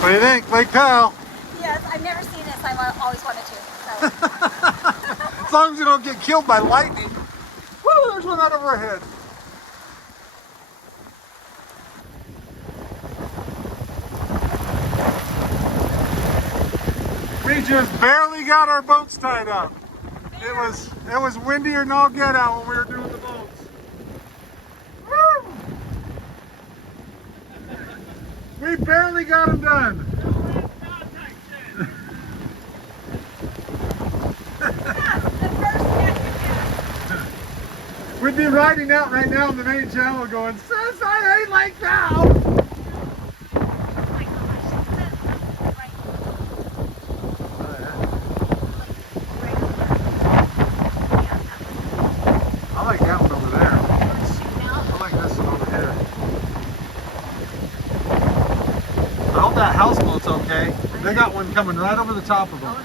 What do you think, Lake Powell? Yes, I've never seen this. I've always wanted to. So. As long as you don't get killed by lightning. Woo, there's one right over our head. We just barely got our boats tied up. It was windier than all get out when we were doing the boats. Woo! We barely got them done. We'd be riding out right now on the main channel going, "Sis, I ain't like that." I like that one over there. I like this one over here. I hope that houseboat's okay. They got one coming right over the top of them.